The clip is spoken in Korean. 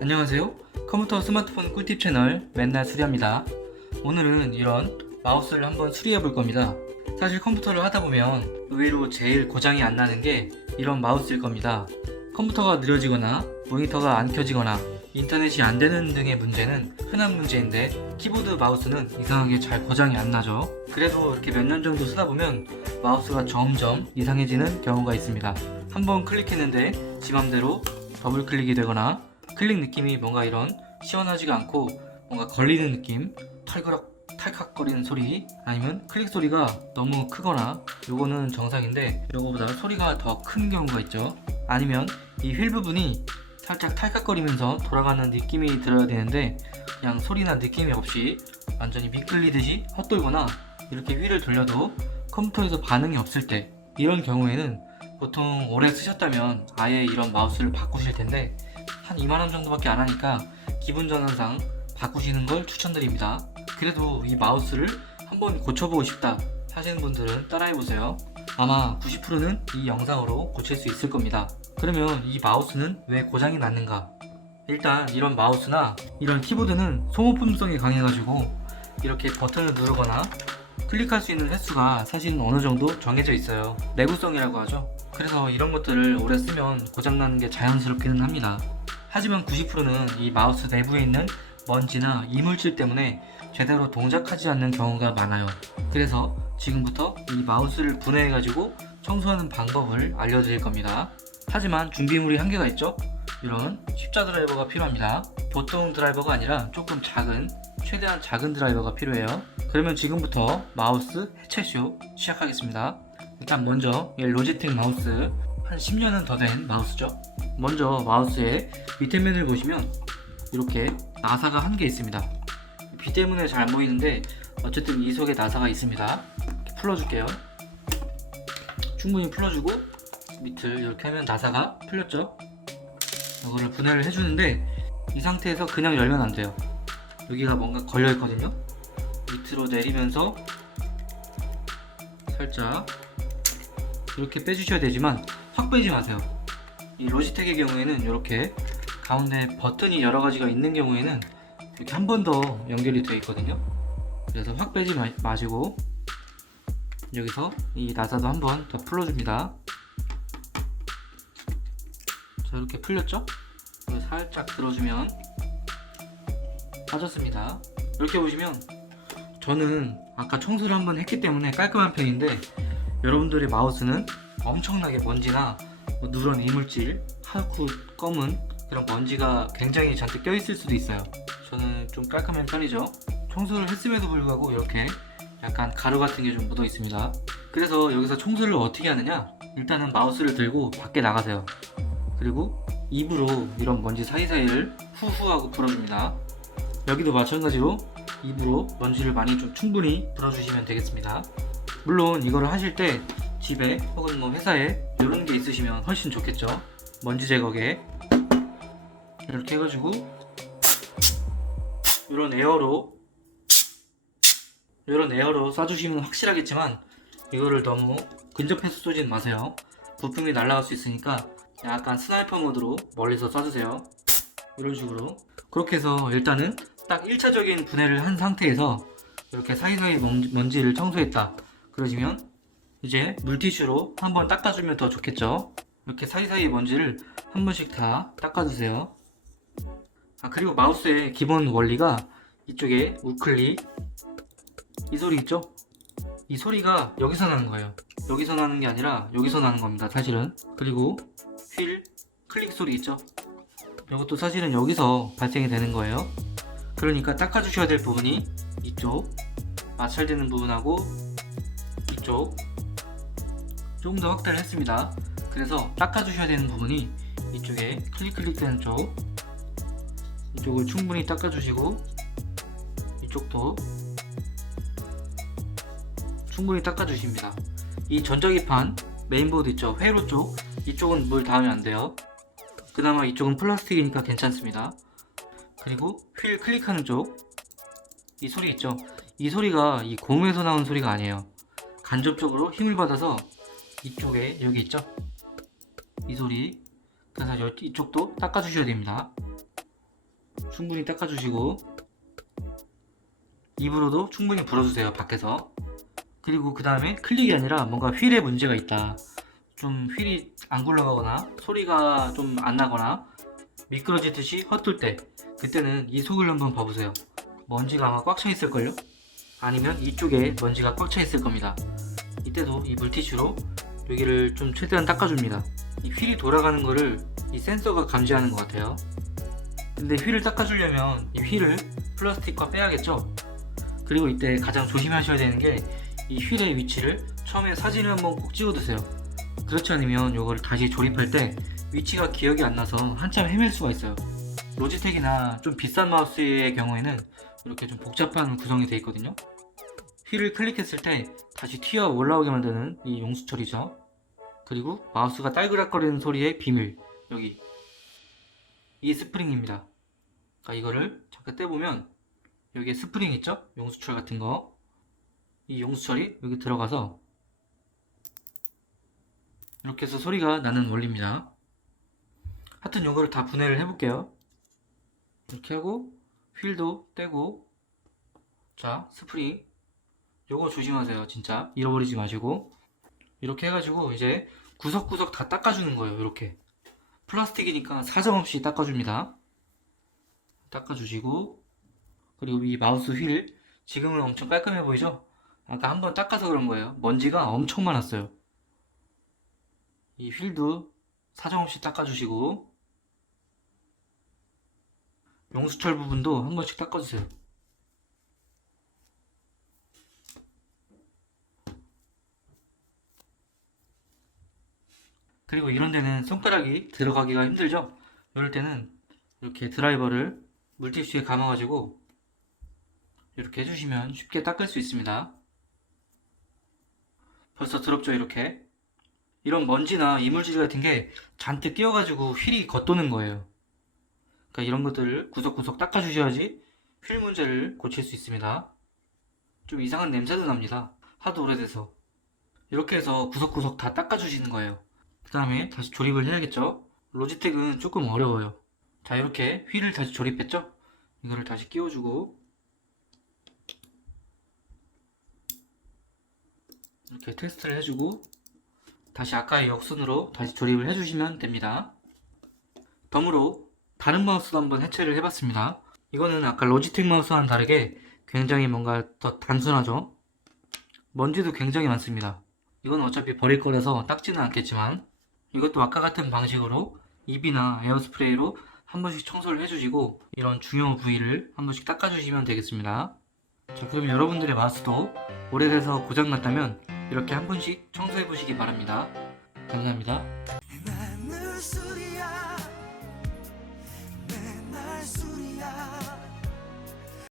안녕하세요. 컴퓨터 스마트폰 꿀팁 채널 맨날 수리합니다. 오늘은 이런 마우스를 한번 수리해 볼 겁니다. 사실 컴퓨터를 하다 보면 의외로 제일 고장이 안 나는 게 이런 마우스일 겁니다. 컴퓨터가 느려지거나 모니터가 안 켜지거나 인터넷이 안 되는 등의 문제는 흔한 문제인데 키보드 마우스는 이상하게 잘 고장이 안 나죠. 그래도 이렇게 몇 년 정도 쓰다 보면 마우스가 점점 이상해지는 경우가 있습니다. 한번 클릭했는데 지 맘대로 더블 클릭이 되거나 클릭 느낌이 뭔가 이런 시원하지가 않고 뭔가 걸리는 느낌, 탈칵거리는 소리, 아니면 클릭 소리가 너무 크거나, 요거는 정상인데 요거보다 소리가 더 큰 경우가 있죠. 아니면 이 휠 부분이 살짝 탈칵거리면서 돌아가는 느낌이 들어야 되는데 그냥 소리나 느낌이 없이 완전히 미끌리듯이 헛돌거나 이렇게 휠을 돌려도 컴퓨터에서 반응이 없을 때, 이런 경우에는 보통 오래 쓰셨다면 아예 이런 마우스를 바꾸실 텐데 한 2만원 정도밖에 안 하니까 기분 전환상 바꾸시는 걸 추천드립니다. 그래도 이 마우스를 한번 고쳐보고 싶다 하시는 분들은 따라해보세요. 아마 90%는 이 영상으로 고칠 수 있을 겁니다. 그러면 이 마우스는 왜 고장이 났는가? 일단 이런 마우스나 이런 키보드는 소모품성이 강해가지고 이렇게 버튼을 누르거나 클릭할 수 있는 횟수가 사실은 어느 정도 정해져 있어요. 내구성이라고 하죠. 그래서 이런 것들을 오래 쓰면 고장나는 게 자연스럽기는 합니다. 하지만 90%는 이 마우스 내부에 있는 먼지나 이물질 때문에 제대로 동작하지 않는 경우가 많아요. 그래서 지금부터 이 마우스를 분해해가지고 청소하는 방법을 알려드릴 겁니다. 하지만 준비물이 한계가 있죠? 이런 십자 드라이버가 필요합니다. 보통 드라이버가 아니라 조금 작은, 최대한 작은 드라이버가 필요해요. 그러면 지금부터 마우스 해체쇼 시작하겠습니다. 일단 먼저 이 로지텍 마우스, 한 10년은 더 된 마우스죠. 먼저 마우스의 밑에 면을 보시면 이렇게 나사가 한 개 있습니다. 비 때문에 잘 안 보이는데 어쨌든 이 속에 나사가 있습니다. 이렇게 풀어줄게요. 충분히 풀어주고 밑을 이렇게 하면 나사가 풀렸죠. 이거를 분해를 해주는데 이 상태에서 그냥 열면 안 돼요. 여기가 뭔가 걸려 있거든요. 밑으로 내리면서 살짝 이렇게 빼주셔야 되지만 확 빼지 마세요. 이 로지텍의 경우에는 이렇게 가운데 버튼이 여러 가지가 있는 경우에는 이렇게 한 번 더 연결이 되어 있거든요. 그래서 확 빼지 마시고 여기서 이 나사도 한 번 더 풀어줍니다. 자, 이렇게 풀렸죠? 살짝 들어주면 빠졌습니다. 이렇게 보시면 저는 아까 청소를 한번 했기 때문에 깔끔한 편인데 여러분들의 마우스는 엄청나게 먼지나 누런 이물질, 하얗고 검은 그런 먼지가 굉장히 잔뜩 껴있을 수도 있어요. 저는 좀 깔끔한 편이죠. 청소를 했음에도 불구하고 이렇게 약간 가루 같은 게 좀 묻어 있습니다. 그래서 여기서 청소를 어떻게 하느냐, 일단은 마우스를 들고 밖에 나가세요. 그리고 입으로 이런 먼지 사이사이를 후후 하고 풀어줍니다. 여기도 마찬가지로 입으로 먼지를 많이 좀 충분히 불어주시면 되겠습니다. 물론 이거를 하실 때 집에 혹은 뭐 회사에 이런 게 있으시면 훨씬 좋겠죠. 먼지 제거기 이렇게 해가지고 이런 에어로 쏴주시면 확실하겠지만 이거를 너무 근접해서 쏘진 마세요. 부품이 날아갈 수 있으니까 약간 스나이퍼 모드로 멀리서 쏴주세요. 이런 식으로. 그렇게 해서 일단은 딱 1차적인 분해를 한 상태에서 이렇게 사이사이 먼지를 청소했다 그러시면 이제 물티슈로 한번 닦아주면 더 좋겠죠. 이렇게 사이사이 먼지를 한 번씩 다 닦아주세요. 그리고 마우스의 기본 원리가 이쪽에 우클릭, 이 소리 있죠? 이 소리가 여기서 나는 거예요. 여기서 나는 게 아니라 여기서 나는 겁니다, 사실은. 그리고 휠, 클릭 소리 있죠? 이것도 사실은 여기서 발생이 되는 거예요. 그러니까 닦아주셔야 될 부분이 이쪽, 마찰되는 부분하고 이쪽 조금 더 확대를 했습니다. 그래서 닦아주셔야 되는 부분이 이쪽에 클릭 되는 쪽, 이쪽을 충분히 닦아주시고 이쪽도 충분히 닦아주십니다. 이 전자기판 메인보드 있죠? 회로 쪽, 이쪽은 물 닿으면 안 돼요. 그나마 이쪽은 플라스틱이니까 괜찮습니다. 그리고 휠 클릭하는 쪽, 이 소리 있죠? 이 소리가 이 고무에서 나온 소리가 아니에요. 간접적으로 힘을 받아서 이쪽에 여기 있죠? 이 소리. 그래서 이쪽도 닦아주셔야 됩니다. 충분히 닦아주시고 입으로도 충분히 불어주세요, 밖에서. 그리고 그 다음에 클릭이 아니라 뭔가 휠에 문제가 있다, 좀 휠이 안 굴러가거나 소리가 좀 안 나거나 미끄러지듯이 헛돌 때, 그때는 이 속을 한번 봐보세요. 먼지가 아마 꽉 차 있을걸요? 아니면 이쪽에 먼지가 꽉 차 있을 겁니다. 이때도 이 물티슈로 여기를 좀 최대한 닦아줍니다. 이 휠이 돌아가는 거를 이 센서가 감지하는 것 같아요. 근데 휠을 닦아주려면 이 휠을 플라스틱과 빼야겠죠? 그리고 이때 가장 조심하셔야 되는 게 이 휠의 위치를 처음에 사진을 한번 꼭 찍어두세요. 그렇지 않으면 이걸 다시 조립할 때 위치가 기억이 안 나서 한참 헤맬 수가 있어요. 로지텍이나 좀 비싼 마우스의 경우에는 이렇게 좀 복잡한 구성이 되어 있거든요. 휠을 클릭했을 때 다시 튀어 올라오게 만드는 이 용수철이죠. 그리고 마우스가 딸그락거리는 소리의 비밀, 여기 이 스프링입니다. 그러니까 이거를 잠깐 떼보면 여기에 스프링 있죠? 용수철 같은 거. 이 용수철이 여기 들어가서 이렇게 해서 소리가 나는 원리입니다. 하여튼 요거를 다 분해를 해볼게요. 이렇게 하고 휠도 떼고, 자 스프링 요거 조심하세요. 진짜 잃어버리지 마시고. 이렇게 해가지고 이제 구석구석 다 닦아주는 거예요. 이렇게 플라스틱이니까 사정없이 닦아줍니다. 닦아주시고, 그리고 이 마우스 휠 지금은 엄청 깔끔해 보이죠? 아까 한번 닦아서 그런 거예요. 먼지가 엄청 많았어요. 이 휠도 사정없이 닦아주시고, 용수철 부분도 한 번씩 닦아주세요. 그리고 이런 데는 손가락이 들어가기가 힘들죠? 이럴 때는 이렇게 드라이버를 물티슈에 감아가지고 이렇게 해주시면 쉽게 닦을 수 있습니다. 벌써 더럽죠? 이렇게 이런 먼지나 이물질 같은 게 잔뜩 끼어가지고 휠이 겉도는 거예요. 그러니까 이런 것들을 구석구석 닦아주셔야지 휠 문제를 고칠 수 있습니다. 좀 이상한 냄새도 납니다. 하도 오래돼서. 이렇게 해서 구석구석 다 닦아주시는 거예요. 그 다음에 다시 조립을 해야겠죠? 로지텍은 조금 어려워요. 자, 이렇게 휠을 다시 조립했죠? 이거를 다시 끼워주고 이렇게 테스트를 해주고 다시 아까의 역순으로 다시 조립을 해주시면 됩니다. 덤으로 다른 마우스도 한번 해체를 해봤습니다. 이거는 아까 로지텍 마우스와는 다르게 굉장히 뭔가 더 단순하죠? 먼지도 굉장히 많습니다. 이건 어차피 버릴 거라서 닦지는 않겠지만, 이것도 아까 같은 방식으로 입이나 에어스프레이로 한 번씩 청소를 해주시고 이런 중요 부위를 한 번씩 닦아주시면 되겠습니다. 자, 그럼 여러분들의 마우스도 오래돼서 고장났다면 이렇게 한 번씩 청소해 보시기 바랍니다. 감사합니다.